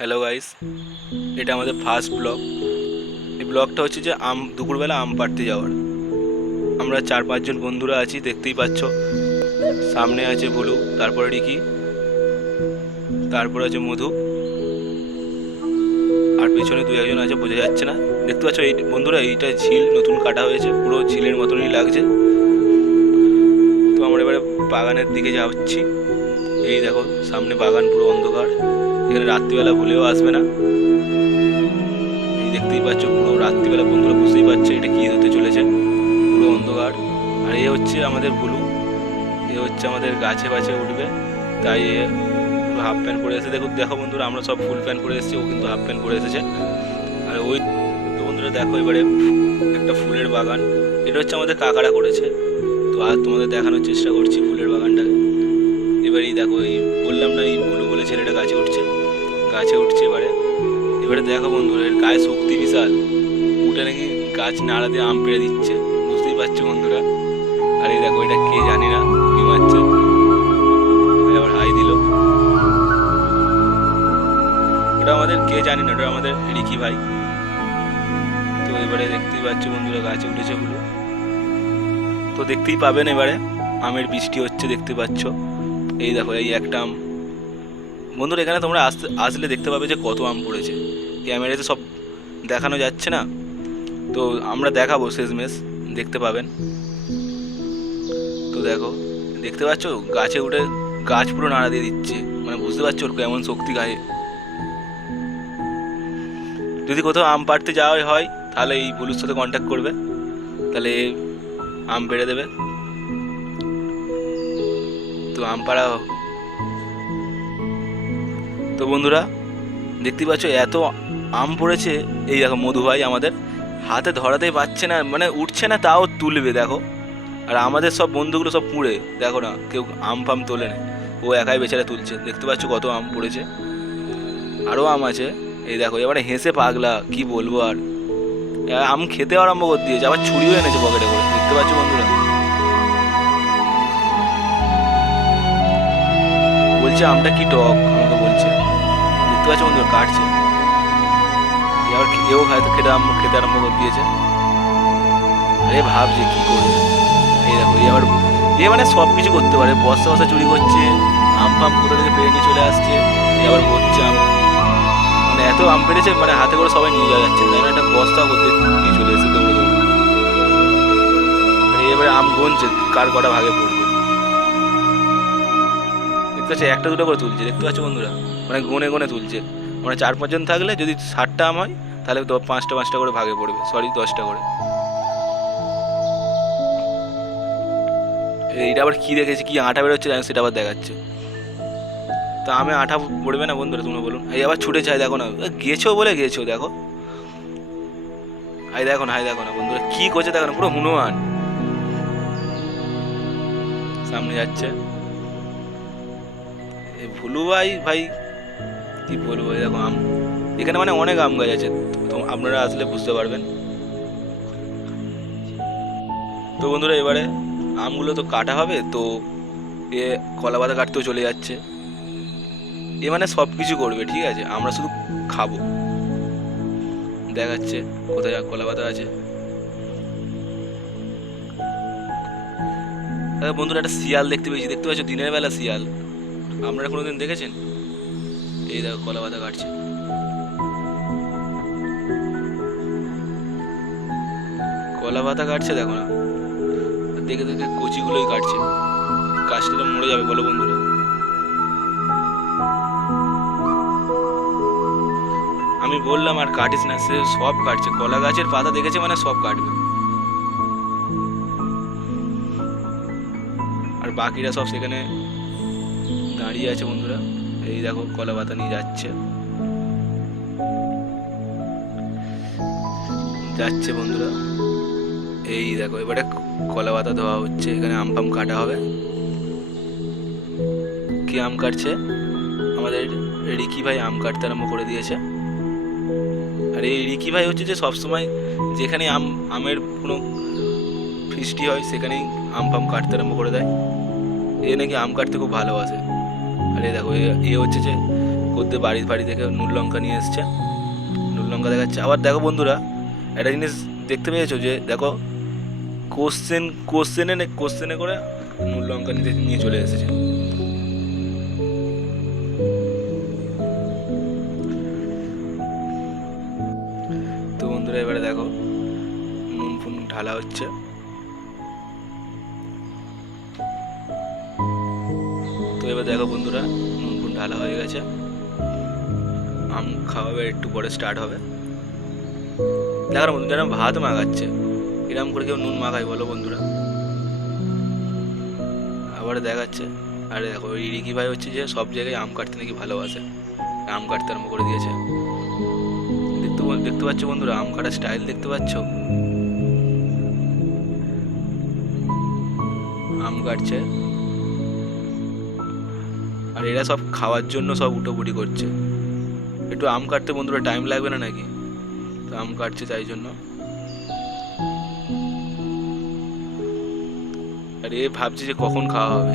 Hello guys, এটা আমাদের first blog. এই ব্লগটা হচ্ছে যে দুপুরবেলা আম পাড়তে যাওয়ার। আমরা 4-5 জন বন্ধুরা আছি, দেখতেই পাচ্ছ। সামনে আছে ভুলু, তারপরে রিকি, তারপরে আছে মধু, আর পেছনে 2-1 জন আছে, বোঝা যাচ্ছে না। দেখতে পাচ্ছ এই বন্ধুরা, এইটা ঝিল নতুন কাটা হয়েছে, পুরো ঝিলের মতনই লাগছে। তো আমরা এবারে বাগানের দিকে যাচ্ছি। এই দেখো সামনে বাগান, পুরো অন্ধকার। এখানে রাত্রিবেলা ভুলেও আসবে না। দেখতেই পাচ্ছ পুরো রাত্রিবেলা, বন্ধুরা বুঝতেই পারছে এটা কি হতে চলেছে। পুরো অন্ধকার। আর এ হচ্ছে আমাদের ভুলু, এ হচ্ছে আমাদের গাছে বাছে উঠবে, তাই এ হাফ প্যান্ট পরে এসেছে। দেখো বন্ধুরা, আমরা সব ফুল প্যান্ট পরে এসেছি, ও কিন্তু হাফ প্যান্ট পরে এসেছে। আর ওই তো বন্ধুরা দেখো, এবারে একটা ফুলের বাগান, এটা হচ্ছে আমাদের কাকারা করেছে। তো আর তোমাদের দেখানোর চেষ্টা করছি ফুলের বাগানটাকে। এবারেই দেখো, এই বললাম না, এই ভুলু বলে ছেলেটা গাছে উঠছে, গাছে উঠছে। এবারে দেখো বন্ধুরা, এর গায়ে শক্তি বিশাল, উঠে নাকি গাছ নাড়া দিয়ে আম পেড়ে দিচ্ছে, বুঝতেই পারছো বন্ধুরা। আর এই দেখো, এটা কে জানি না, কি মারছে, আবার হাই দিল। ওটা আমাদের কে জানি না, ওটা আমাদের রিকি ভাই। তো এবারে দেখতেই পাচ্ছ বন্ধুরা, গাছে উঠেছে হলো। তো দেখতেই পাবেন এবারে আমের বৃষ্টি হচ্ছে, দেখতে পাচ্ছ। এই দেখো, এই একটা আম। বন্ধুরা এখানে তোমরা আসলে দেখতে পাবে যে কত আম পড়েছে। ক্যামেরাতে সব দেখানো যাচ্ছে না, তো আমরা দেখাবো শেষমেশ, দেখতে পাবেন। তো দেখো, দেখতে পাচ্ছ গাছে উঠে গাছ পুরো নাড়া দিয়ে দিচ্ছে, মানে বুঝতে পারছো ওর কেমন শক্তি গায়ে। যদি কোথাও আম পাড়তে যাওয়া হয়, তাহলে এই ভুলুর সাথে কন্ট্যাক্ট করবে, তাহলে আম পেড়ে দেবে। তো আম পাড়া। তো বন্ধুরা দেখতে পাচ্ছ এত আম পড়েছে। এই দেখো মধু ভাই আমাদের হাতে ধরাতেই পারছে না, মানে উঠছে না, তাও তুলবে দেখো। আর আমাদের সব বন্ধুগুলো সব পুড়ে, দেখো না, কেউ আম ফাম তোলে না, ও একাই বেচারা তুলছে। দেখতে পাচ্ছ কত আম পড়েছে, আরও আম আছে। এই দেখো, এবারে হেসে পাগলা, কি বলবো আর। আম খেতে আরম্ভ করে দিয়েছে, আবার ছুরিও এনেছে পকেটে করে, দেখতে পাচ্ছ বন্ধুরা। বলছে আমটা কি টক, আমাকে বলছে। দেখতে পাচ্ছ বন্ধুরা, কাটছে। এবার এও খেতে আরম্ভ করে দিয়েছে। আরে ভাবছে কি করবে। এই দেখো, এ মানে সব কিছু করতে পারে, বস্তা বস্তা চুরি করছে, আম ফাম কোথা থেকে পেরে নিয়ে চলে আসছে। আবার হচ্ছে আম, মানে এত আম পেরেছে, মানে হাতে করে সবাই নিয়ে যাওয়া যাচ্ছে, তাই না, একটা বস্তাও করতে নিয়ে চলে এসেছে দৌড়ে দৌড়ে। এবারে আম গুনছে কার কটা ভাগে পড়বে। দেখতে পাচ্ছি একটা দুটো করে তুলছে, দেখতে পাচ্ছ বন্ধুরা, মানে গুনে গুনে তুলছে। মানে 4-5 জন থাকলে যদি 60টা আম হয়, তাহলে তো 5টা 5টা করে ভাগে পড়বে, সরি 10টা করে। এইটা আবার কি দেখেছি, কি আটা বেরোচ্ছে সেটা আবার দেখাচ্ছে। তা আমি আঠা পড়বে না বন্ধুরা, তোমরা বলুন। এই আবার ছুটে যায়, দেখো না, গেছো বলে গেছো, দেখো। হাই দেখো না বন্ধুরা, কি করছে দেখো না, পুরো হনুমান সামনে যাচ্ছে। এই ভুলু ভাই ভাই, কি বলবো। এই দেখো আম, এখানে মানে অনেক আম গাছ আছে, তো আপনারা আসলে বুঝতে পারবেন। তো বন্ধুরা এবারে আমগুলো তো কাটা হবে, তো এ কলা পাতা কাটতেও চলে যাচ্ছে। এ মানে সব কিছু করবে, ঠিক আছে, আমরা শুধু খাবো। দেখাচ্ছে কোথায় কলা পাতা আছে। বন্ধুরা একটা শিয়াল দেখতে পেয়েছি, দেখতে পাচ্ছ, দিনের বেলা শিয়াল, আপনারা কোনোদিন দেখেছেন? এই দেখো কলা পাতা কাটছে, কলা পাতা কাটছে, দেখো না, দেখে দেখে কচিগুলোই কাটছে। গাছটা তো মরে যাবে, বলো বন্ধুরা। আমি বললাম আর কাটিস না, সে সব কাটছে, কলা গাছের পাতা দেখেছে মানে সব কাটবে। আর বাকিরা সব সেখানে দাঁড়িয়ে আছে বন্ধুরা। এই দেখো কলা পাতা নিয়ে যাচ্ছে, যাচ্ছে বন্ধুরা। এই দেখো এবারে কলা পাতা ধোয়া হচ্ছে, এখানে আম ফাম কাটা হবে। কি আম কাটছে? আমাদের রিকি ভাই আম কাটতে আরম্ভ করে দিয়েছে। আর এই রিকি ভাই হচ্ছে যে সবসময় যেখানে আমের কোনো ফিস্টি হয়, সেখানেই আম ফাম কাটতে আরম্ভ করে দেয়। এ নাকি আম কাটতে খুব ভালোবাসে। আর এ দেখো, এ হচ্ছে যে করতে বাড়ি ফাড়ি থেকে নুন লঙ্কা নিয়ে এসছে, নুন লঙ্কা দেখাচ্ছে। আবার দেখো বন্ধুরা একটা জিনিস দেখতে পেয়েছো যে দেখো কোশ্চেনে করে নুন লঙ্কা নিয়ে চলে এসেছে। তো বন্ধুরা এবারে দেখো নুন ফুন ঢালা হচ্ছে। তো এবার দেখো বন্ধুরা নুন ফুন ঢালা হয়ে গেছে, আম খাওয়াবে একটু পরে স্টার্ট হবে। দেখার বন্ধু যেন ভাত মাখাচ্ছে, এরকম করে কেউ নুন মাখায় বলো বন্ধুরা? আবার দেখাচ্ছে। আরে দেখো ওই রিকি ভাই হচ্ছে যে সব জায়গায় আম কাটতে নাকি ভালোবাসে, আম কাটতে আরম্ভ করে দিয়েছে। দেখতে পাচ্ছ বন্ধুরা আম কাটার স্টাইল দেখতে পাচ্ছ? আম কাটছে আর এরা সব খাওয়ার জন্য সব উটোপুটি করছে। একটু আম কাটতে বন্ধুরা টাইম লাগবে না নাকি? তো আম কাটছে তাই জন্য। আর এ ভাবছে যে কখন খাওয়া হবে।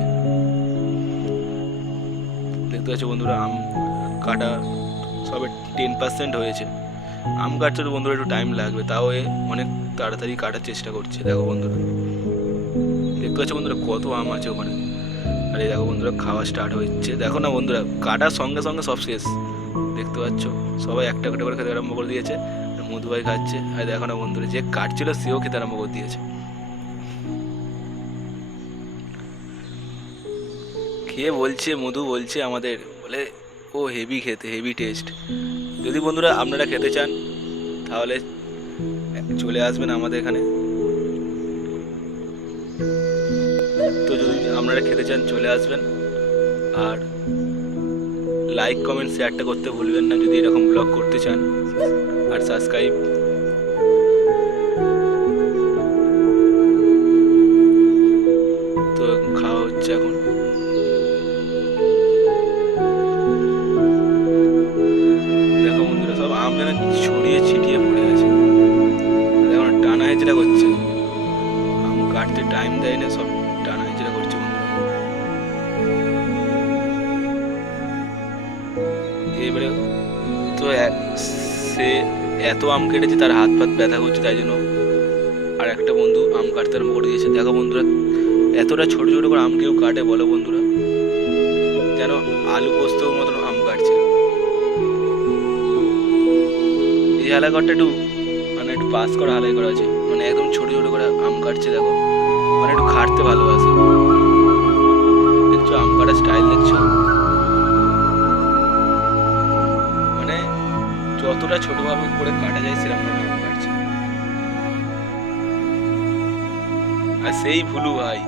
দেখতে পাচ্ছ বন্ধুরা আম কাটা সবে 10% হয়েছে। আম কাটতে তো বন্ধুরা একটু টাইম লাগবে, তাও এ অনেক তাড়াতাড়ি কাটার চেষ্টা করছে। দেখো বন্ধুরা দেখতে পাচ্ছ বন্ধুরা কত আম আছে ওখানে। আর এই দেখো বন্ধুরা খাওয়া স্টার্ট হচ্ছে। দেখো না বন্ধুরা কাটার সঙ্গে সঙ্গে সব শেষ। দেখতে পাচ্ছ সবাই একটা একটা করে খেতে আরম্ভ করে দিয়েছে। মধু ভাই খাচ্ছে। আর দেখো না বন্ধুরা যে কাটছিল সেও খেতে আরম্ভ করে দিয়েছে। খেয়ে বলছে, মধু বলছে আমাদের, বলে ও হেভি খেতে, হেভি টেস্ট। যদি বন্ধুরা আপনারা খেতে চান তাহলে চলে আসবেন আমাদের এখানে। তো যদি আপনারা খেতে চান চলে আসবেন। আর লাইক কমেন্ট শেয়ারটা করতে ভুলবেন না যদি এরকম ব্লগ করতে চান। আর সাবস্ক্রাইব। তো খাওয়া হচ্ছে এখন। দেখো বন্ধুরা সব আম যেন ছড়িয়ে ছিটিয়ে পড়ে আছে। দেখো টানা হেঁচড়া করছে, আম কাটতে টাইম দেয় না, সব টানা হেঁচড়া করছে বন্ধুরা। এবারে তো সে এত আম কেটেছে তার হাত পাত ব্যথা করছে, তাই জন্য আর একটা বন্ধু আম কাটতে আরম্ভ করে দিয়েছে। দেখো বন্ধুরা এতটা ছোট ছোট করে আম কেউ কাটে বলো বন্ধুরা? যেন আলু পোস্তর মতন আম কাটছে। এই হালাঘরটা একটু মানে একটু পাস করা হালাই করা আছে, মানে একদম ছোট ছোট করে আম কাটছে। দেখো মানে একটু খাটতে ভালোবাসে। দেখছো আম কাটার স্টাইল দেখছো? মানে যতটা ছোটভাবে করে কাটা যায় সেরকম ভাবে আম কাটছে। আর সেই ভুলু ভাই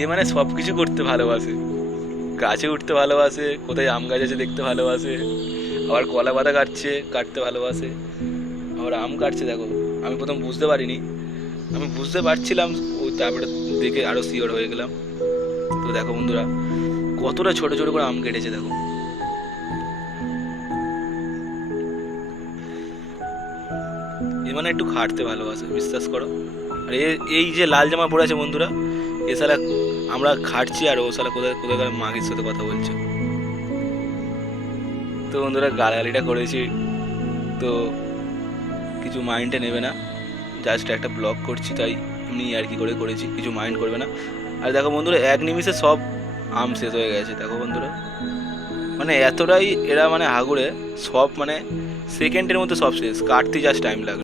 এ মানে সব কিছু করতে ভালোবাসে, গাছে উঠতে ভালোবাসে, কোথায় আম গাছ আছে দেখতে ভালোবাসে, আবার কলা পাতা কাটতে ভালোবাসে, আবার আম কাটছে। দেখো আমি প্রথম বুঝতে পারিনি, আমি বুঝতে পারছিলাম ও তারপরে দেখে আরো শিওর হয়ে গেলাম। তো দেখো বন্ধুরা কতটা ছোট ছোট করে আম কেটেছে। দেখো এ মানে একটু খাটতে ভালোবাসে, বিশ্বাস করো। আর এই যে লাল জামা পরে আছে বন্ধুরা, এ সালা আমরা খাটছি আর ও সালা কোথায় কোথায় মাগির সাথে কথা বলছে। তো বন্ধুরা গালাগালিটা করেছি, তো কিছু মাইন্ডে নেবে না, জাস্ট একটা ব্লগ করছি তাই এমনি আর কি করে করেছি, কিছু মাইন্ড করবে না। আর দেখো বন্ধুরা এক নিমিষে সব আম শেষ হয়ে গেছে। দেখো বন্ধুরা মানে এতটাই এরা মানে হাগুড়ে, সব মানে সেকেন্ডের মধ্যে সব শেষ, কাটতে জাস্ট টাইম লাগবে।